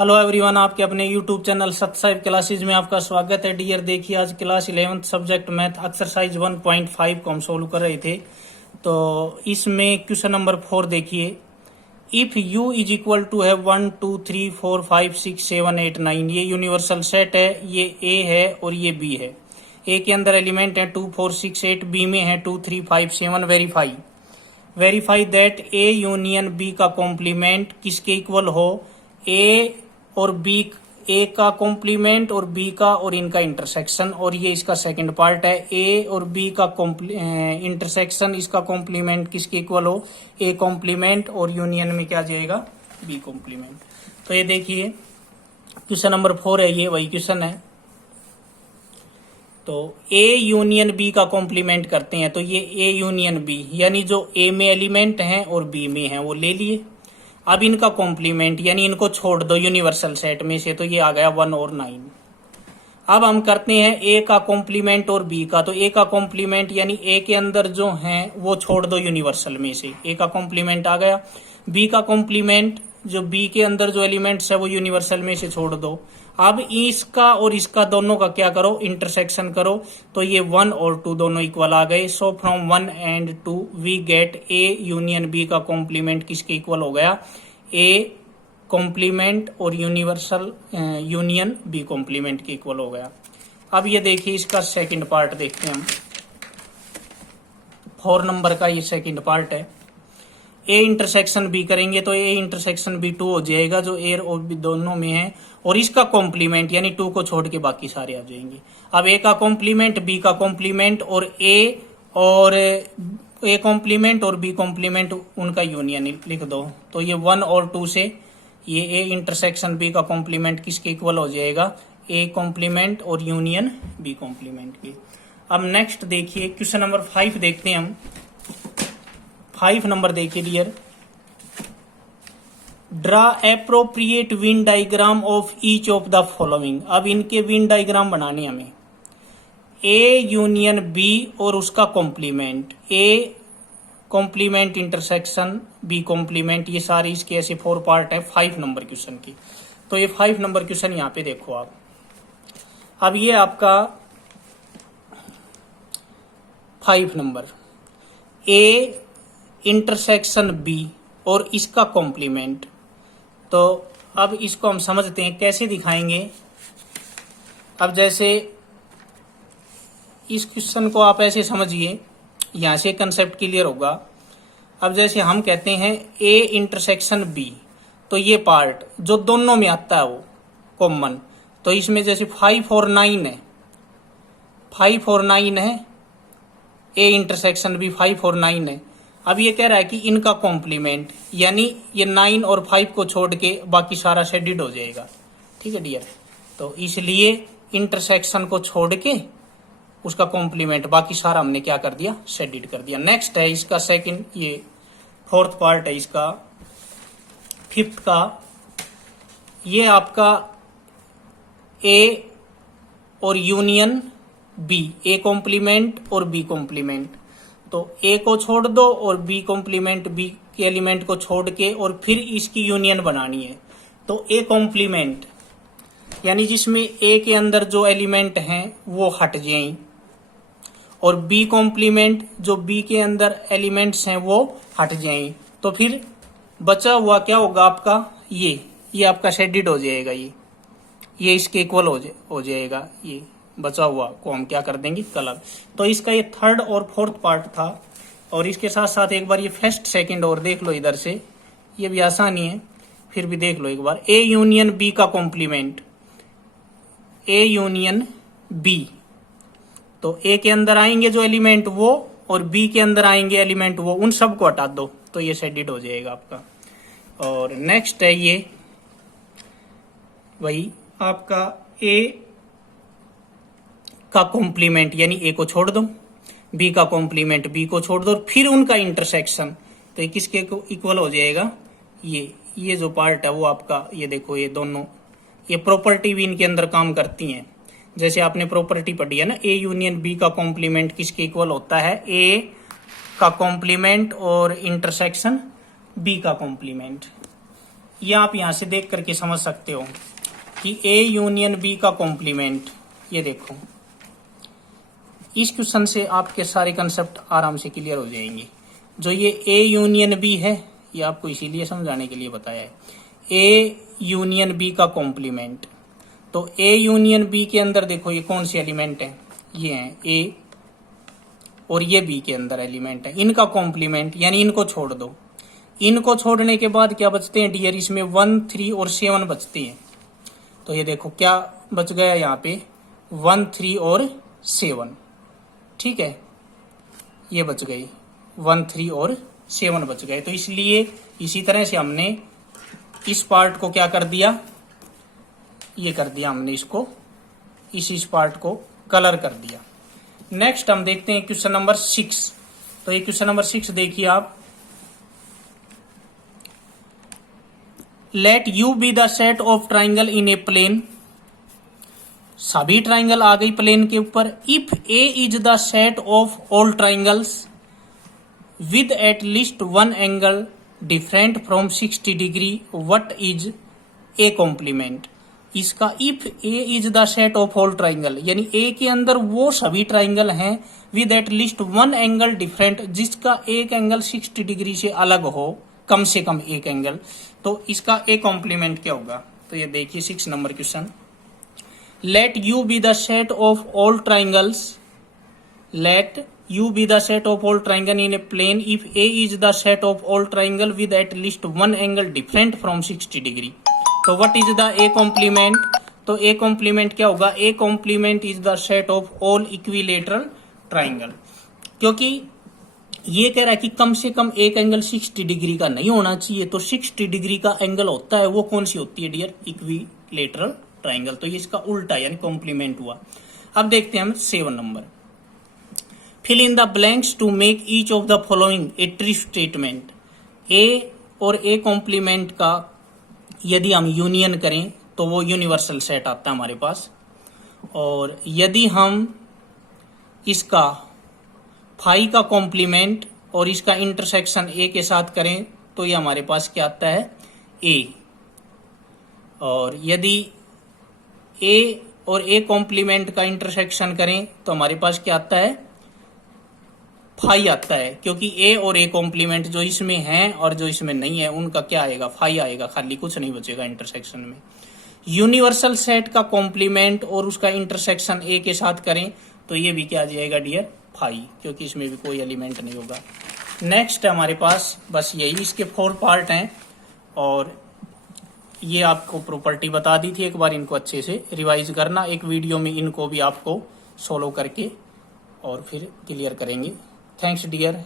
Hello everyone, आपके अपने YouTube channel सत्साहिब classes में आपका स्वागत है। डियर, देखिए आज class 11th subject math exercise 1.5 को हम सोल्व कर रहे थे। तो इसमें क्वेश्चन नंबर 4 देखिए। If u is equal to है 1 2 3 4 5 6 7 8 9, ये यूनिवर्सल सेट है, ये a है और ये b है। a के अंदर एलिमेंट है 2 4 6 8, b में है 2 3 5 7। Verify that a union b का कॉम्प्लीमेंट किसके इक्वल हो। a और b, a का कॉम्प्लीमेंट और b का और इनका इंटरसेक्शन, और ये इसका सेकंड पार्ट है। a और b का इंटरसेक्शन, इसका कॉम्प्लीमेंट किसके इक्वल हो, a कॉम्प्लीमेंट, और यूनियन में क्या जाएगा, b कॉम्प्लीमेंट। तो ये देखिए क्वेश्चन नंबर 4 है, ये वही क्वेश्चन है। तो a यूनियन b का कॉम्प्लीमेंट करते हैं, तो ये a यूनियन b, यानी जो a में एलिमेंट हैं और b में हैं वो ले लिए। अब इनका कॉम्प्लीमेंट यानी इनको छोड़ दो यूनिवर्सल सेट में से, तो ये आ गया 1 और 9। अब हम करते हैं a का कॉम्प्लीमेंट और b का। तो a का कॉम्प्लीमेंट यानी a के अंदर जो हैं वो छोड़ दो यूनिवर्सल में से, a का कॉम्प्लीमेंट आ गया। b का कॉम्प्लीमेंट, जो b के अंदर जो एलिमेंट्स है वो यूनिवर्सल में से छोड़ दो। अब इसका और इसका दोनों का क्या करो, इंटरसेक्शन करो। तो ये 1 और 2 दोनों इक्वल आ गए। So from 1 and 2 we get a union b का कॉम्प्लीमेंट किसके इक्वल हो गया, a कॉम्प्लीमेंट और यूनिवर्सल यूनियन b कॉम्प्लीमेंट के इक्वल हो गया। अब ये देखिए इसका सेकंड पार्ट देखते हैं हम। 4 नंबर का ये सेकंड पार्ट है। a इंटरसेक्शन b करेंगे तो a इंटरसेक्शन b 2 हो जाएगा, जो a और b दोनों में है, और इसका कॉम्प्लीमेंट यानी 2 को छोड़ के बाकी सारे आ जाएंगे। अब a का कॉम्प्लीमेंट, b का कॉम्प्लीमेंट और a कॉम्प्लीमेंट और b कॉम्प्लीमेंट, उनका यूनियन लिख दो। तो ये 1 और 2 से ये a इंटरसेक्शन b का कॉम्प्लीमेंट किसके इक्वल हो जाएगा, a कॉम्प्लीमेंट और यूनियन b कॉम्प्लीमेंट के। अब नेक्स्ट देखिए क्वेश्चन नंबर 5 देखते हैं हम। 5 नंबर देखिए dear. Draw appropriate Venn diagram of each of the following. अब इनके विन डायग्राम बनाने हमें। a यूनियन b और उसका complement, a complement intersection b complement, ये सारे इसके ऐसे 4 पार्ट है 5 नंबर क्वेश्चन की। तो ये 5 नंबर क्वेश्चन यहाँ पे देखो आप। अब ये आपका 5 नंबर, a इंटरसेक्शन b और इसका कॉम्प्लीमेंट। तो अब इसको हम समझते हैं कैसे दिखाएंगे। अब जैसे इस क्वेश्चन को आप ऐसे समझिए, यहां से कंसेप्ट क्लियर होगा। अब जैसे हम कहते हैं a इंटरसेक्शन b, तो ये पार्ट जो दोनों में आता है वो कॉमन। तो इसमें जैसे 5 और 9 है, 5 और 9 है, a इंटरसेक्शन b 5 और 9 है। अब ये कह रहा है कि इनका कॉम्प्लीमेंट यानी ये 9 और 5 को छोड़ के बाकी सारा शेडिड हो जाएगा। ठीक है डियर, तो इसलिए इंटरसेक्शन को छोड़ के उसका कॉम्प्लीमेंट बाकी सारा हमने क्या कर दिया, शेडिड कर दिया। नेक्स्ट है इसका सेकंड, ये 4th पार्ट है इसका 5th का। ये आपका a और यूनियन b, a कॉम्प्लीमेंट और b कॉम्प्लीमेंट। तो a को छोड़ दो और b कॉम्प्लीमेंट, b के एलिमेंट को छोड़ के, और फिर इसकी यूनियन बनानी है। तो a कॉम्प्लीमेंट यानी जिसमें a के अंदर जो एलिमेंट हैं वो हट जाएं, और b कॉम्प्लीमेंट जो b के अंदर एलिमेंट्स हैं वो हट जाएं। तो फिर बचा हुआ क्या होगा आपका, ये आपका शेडिड हो जाएगा, ये इसके इक्वल हो जाएगा। ये बचा हुआ को हम क्या कर देंगे, कलर। तो इसका ये 3rd और 4th पार्ट था। और इसके साथ साथ एक बार ये 1st 2nd और देख लो इधर से, ये भी आसानी है, फिर भी देख लो एक बार। a यूनियन b का कॉम्प्लीमेंट, a यूनियन b, तो a के अंदर आएंगे जो एलिमेंट वो, और b के अंदर आएंगे एलिमेंट वो, उन सबको हटा दो तो ये शेडिड हो जाएगा आपका। और नेक्स्ट है ये वही आपका a का कॉम्प्लीमेंट यानी a को छोड़ दो, b का कॉम्प्लीमेंट b को छोड़ दो, फिर उनका इंटरसेक्शन, तो ये किसके इक्वल हो जाएगा, ये जो पार्ट है वो आपका, ये देखो ये दोनों, ये प्रॉपर्टी भी इनके अंदर काम करती हैं। जैसे आपने प्रॉपर्टी पढ़ी है ना, a यूनियन b का कॉम्प्लीमेंट किसके इक्वल होता है, a का कॉम्प्लीमेंट और इंटरसेक्शन b का कॉम्प्लीमेंट। ये आप यहां से देख करके समझ सकते हो कि ए यूनियन बी का कॉम्प्लीमेंट। ये देखो, इस क्वेश्चन से आपके सारे कंसेप्ट आराम से क्लियर हो जाएंगे। जो ये ए यूनियन बी है, ये आपको इसीलिए समझाने के लिए बताया है। ए यूनियन बी का कॉम्प्लीमेंट, तो ए यूनियन बी के अंदर देखो ये कौन से एलिमेंट है, ये है ए और ये बी के अंदर एलिमेंट है। इनका कॉम्प्लीमेंट यानी इनको छोड़ दो। इनको छोड़ने के बाद क्या बचते हैं डियर, इसमें 1, 3 और 7 बचते हैं। तो ये देखो क्या बच गया यहाँ पे, 1, 3 और 7। ठीक है, ये बच गई 1, 3 और 7 बच गए। तो इसलिए इसी तरह से हमने इस पार्ट को क्या कर दिया, ये कर दिया हमने इसको, इस पार्ट को कलर कर दिया। नेक्स्ट हम देखते हैं क्वेश्चन नंबर 6। तो ये क्वेश्चन नंबर 6 देखिए आप, let U be the set of triangle in a plane. सभी ट्राइंगल आ गई प्लेन के ऊपर। If A is the set of all triangles with at least one angle different from 60 degree, what is A complement. इसका if A is the set of all triangle, यानी A के अंदर वो सभी ट्राइंगल हैं with at least one angle different, जिसका एक angle 60 degree से अलग हो, कम से कम एक एंगल। तो इसका ए कॉम्प्लीमेंट क्या होगा। तो ये देखिए 6 number question, let U be the set of all triangles, let U be the set of all triangle in a plane if A is the set of all triangle with at least one angle different from 60 degree. तो what is the A complement. तो A complement क्या होगा, A complement is the set of all equilateral triangle. क्योंकि ये कह रहा है कि कम से कम एक एंगल 60 डिग्री का नहीं होना चाहिए, तो 60 डिग्री का एंगल होता है वो कौन सी होती है डियर, इक्विलेटरल ट्राइंगल। तो ये इसका उल्टा यानी कॉम्प्लीमेंट हुआ। अब देखते हैं हम 7 number, fill in the blanks to make each of the following a true statement. A और ए कॉम्प्लीमेंट का यदि हम यूनियन करें तो वो यूनिवर्सल सेट आता है हमारे पास, और यदि हम इसका फाई का कॉम्प्लीमेंट और इसका इंटरसेक्शन ए के साथ करें तो ये हमारे पास क्या आता है, ए। और यदि ए और ए कॉम्प्लीमेंट का इंटरसेक्शन करें तो हमारे पास क्या आता है, फाई आता है। क्योंकि ए और ए कॉम्प्लीमेंट जो इसमें है और जो इसमें नहीं है उनका क्या आएगा, फाई आएगा, खाली कुछ नहीं बचेगा इंटरसेक्शन में। यूनिवर्सल सेट का कॉम्प्लीमेंट और उसका इंटरसेक्शन ए के साथ करें तो ये भी क्या आ जाएगा डियर, फाई, क्योंकि इसमें भी कोई एलिमेंट नहीं होगा। नेक्स्ट हमारे पास बस यही इसके 4 पार्ट हैं, और ये आपको प्रॉपर्टी बता दी थी, एक बार इनको अच्छे से रिवाइज करना। एक वीडियो में इनको भी आपको सोल्व करके और फिर क्लियर करेंगे। Thanks dear.